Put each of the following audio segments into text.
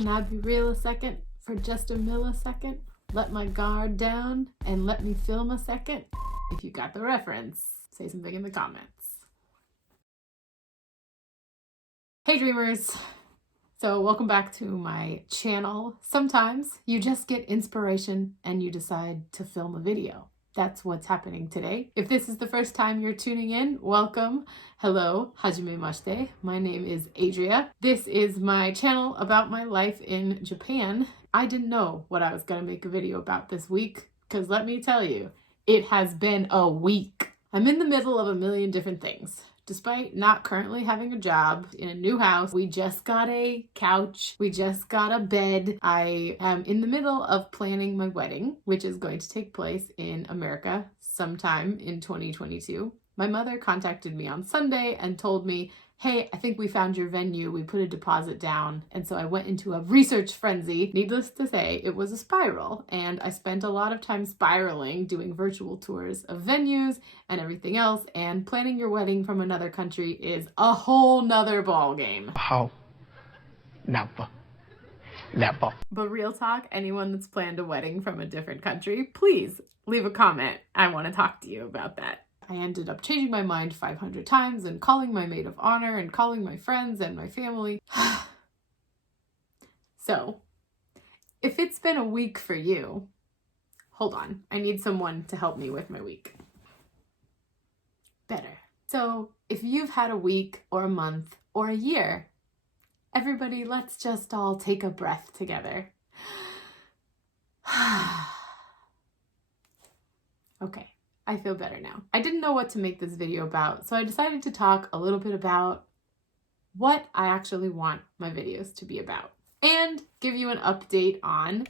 Can I be real a second for just a millisecond? Let my guard down and let me film a second. If you got the reference, say something in the comments. Hey dreamers! So welcome back to my channel. Sometimes you just get inspiration and you decide to film a video. That's what's happening today. If this is the first time you're tuning in, welcome. Hello, hajimemashite. My name is Adria. This is my channel about my life in Japan. I didn't know what I was gonna make a video about this week, because let me tell you, it has been a week. I'm in the middle of a million different things. Despite not currently having a job in a new house, we just got a couch, we just got a bed. I am in the middle of planning my wedding, which is going to take place in America sometime in 2022. My mother contacted me on Sunday and told me, hey, I think we found your venue. We put a deposit down. And so I went into a research frenzy. Needless to say, it was a spiral. And I spent a lot of time spiraling, doing virtual tours of venues and everything else. And planning your wedding from another country is a whole nother ball game. How? Never. But real talk, anyone that's planned a wedding from a different country, please leave a comment. I want to talk to you about that. I ended up changing my mind 500 times and calling my maid of honor and calling my friends and my family. So, if it's been a week for you, hold on, I need someone to help me with my week. Better. So, if you've had a week or a month or a year, everybody, let's just all take a breath together. Okay. I feel better now. I didn't know what to make this video about, so I decided to talk a little bit about what I actually want my videos to be about and give you an update on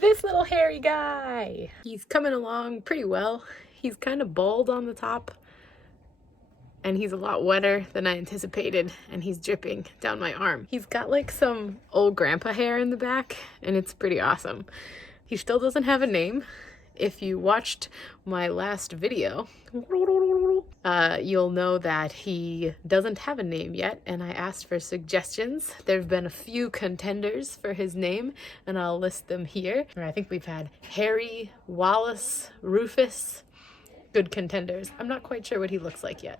this little hairy guy. He's coming along pretty well. He's kind of bald on the top and he's a lot wetter than I anticipated, and he's dripping down my arm. He's got like some old grandpa hair in the back and it's pretty awesome. He still doesn't have a name. If you watched my last video, you'll know that he doesn't have a name yet, and I asked for suggestions. There have been a few contenders for his name, and I'll list them here. I think we've had Harry, Wallace, Rufus. Good contenders. I'm not quite sure what he looks like yet,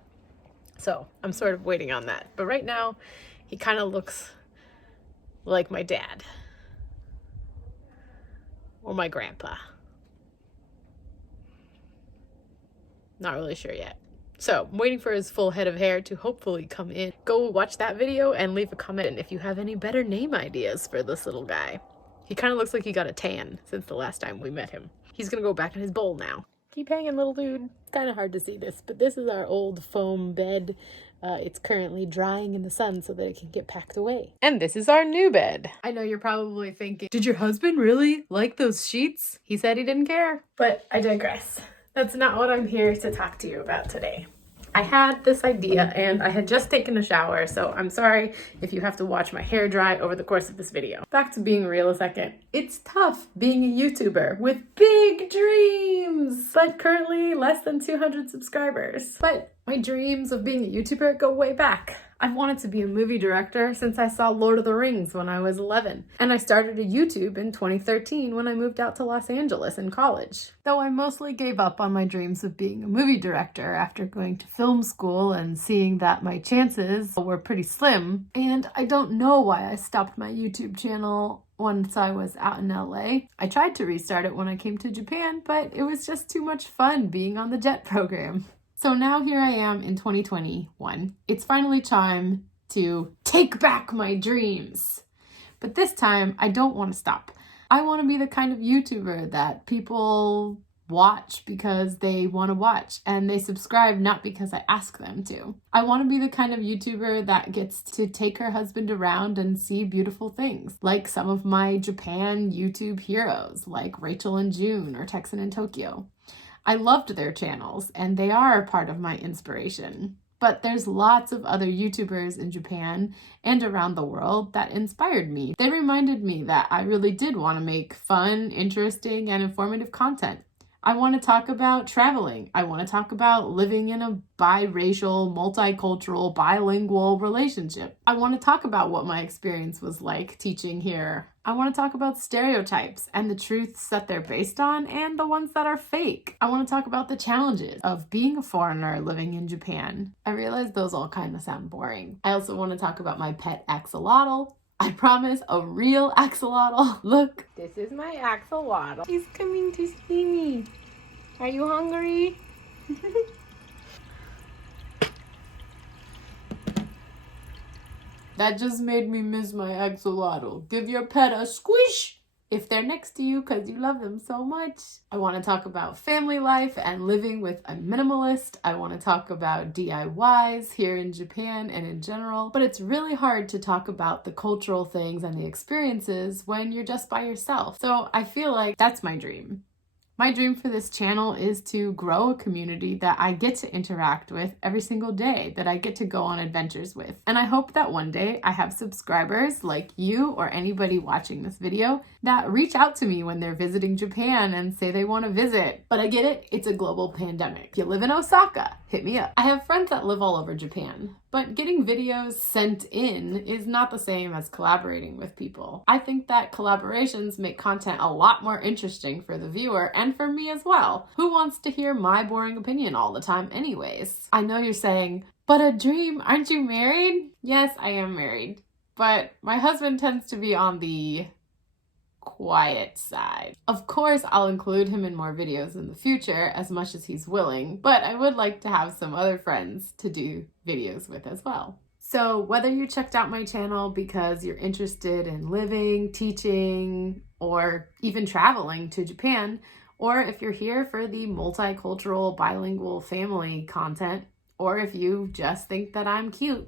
so I'm sort of waiting on that. But right now, he kind of looks like my dad or my grandpa. Not really sure yet. So I'm waiting for his full head of hair to hopefully come in. Go watch that video and leave a comment if you have any better name ideas for this little guy. He kind of looks like he got a tan since the last time we met him. He's gonna go back in his bowl now. Keep hanging, little dude. It's kind of hard to see this, but this is our old foam bed. It's currently drying in the sun so that it can get packed away. And this is our new bed. I know you're probably thinking, did your husband really like those sheets? He said he didn't care. But I digress. That's not what I'm here to talk to you about today. I had this idea and I had just taken a shower, so I'm sorry if you have to watch my hair dry over the course of this video. Back to being real a second. It's tough being a YouTuber with big dreams, but currently less than 200 subscribers. But my dreams of being a YouTuber go way back. I've wanted to be a movie director since I saw Lord of the Rings when I was 11. And I started a YouTube in 2013 when I moved out to Los Angeles in college. Though I mostly gave up on my dreams of being a movie director after going to film school and seeing that my chances were pretty slim. And I don't know why I stopped my YouTube channel once I was out in LA. I tried to restart it when I came to Japan, but it was just too much fun being on the JET program. So now here I am in 2021. It's finally time to take back my dreams. But this time, I don't want to stop. I want to be the kind of YouTuber that people watch because they want to watch, and they subscribe not because I ask them to. I want to be the kind of YouTuber that gets to take her husband around and see beautiful things, like some of my Japan YouTube heroes, like Rachel and June or Texan in Tokyo. I loved their channels, and they are a part of my inspiration. But there's lots of other YouTubers in Japan and around the world that inspired me. They reminded me that I really did want to make fun, interesting, and informative content. I want to talk about traveling. I want to talk about living in a biracial, multicultural, bilingual relationship. I want to talk about what my experience was like teaching here. I want to talk about stereotypes and the truths that they're based on and the ones that are fake. I want to talk about the challenges of being a foreigner living in Japan. I realize those all kind of sound boring. I also want to talk about my pet axolotl. I promise, a real axolotl. Look. This is my axolotl. He's coming to see me. Are you hungry? That just made me miss my axolotl. Give your pet a squish if they're next to you because you love them so much. I want to talk about family life and living with a minimalist. I want to talk about DIYs here in Japan and in general. But it's really hard to talk about the cultural things and the experiences when you're just by yourself. So I feel like that's my dream. My dream for this channel is to grow a community that I get to interact with every single day, that I get to go on adventures with. And I hope that one day I have subscribers like you or anybody watching this video that reach out to me when they're visiting Japan and say they want to visit. But I get it, it's a global pandemic. If you live in Osaka, hit me up. I have friends that live all over Japan, but getting videos sent in is not the same as collaborating with people. I think that collaborations make content a lot more interesting for the viewer and for me as well. Who wants to hear my boring opinion all the time anyways? I know you're saying, but Adream, aren't you married? Yes, I am married, but my husband tends to be on the quiet side. Of course, I'll include him in more videos in the future as much as he's willing, but I would like to have some other friends to do videos with as well. So whether you checked out my channel because you're interested in living, teaching, or even traveling to Japan, or if you're here for the multicultural, bilingual family content, or if you just think that I'm cute,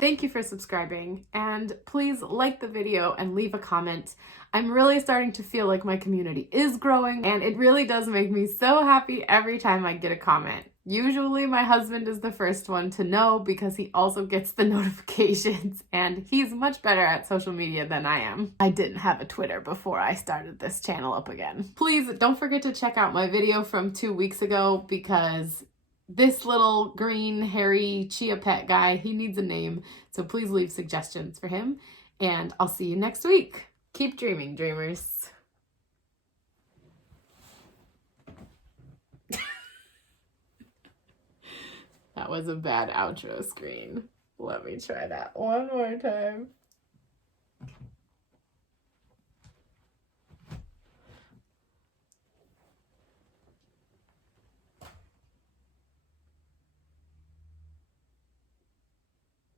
thank you for subscribing, and please like the video and leave a comment. I'm really starting to feel like my community is growing, and it really does make me so happy every time I get a comment. Usually my husband is the first one to know because he also gets the notifications, and he's much better at social media than I am. I didn't have a Twitter before I started this channel up again. Please don't forget to check out my video from 2 weeks ago because this little green hairy Chiapet guy, he needs a name, so please leave suggestions for him, and I'll see you next week. Keep dreaming, dreamers. That was a bad outro screen. Let me try that one more time.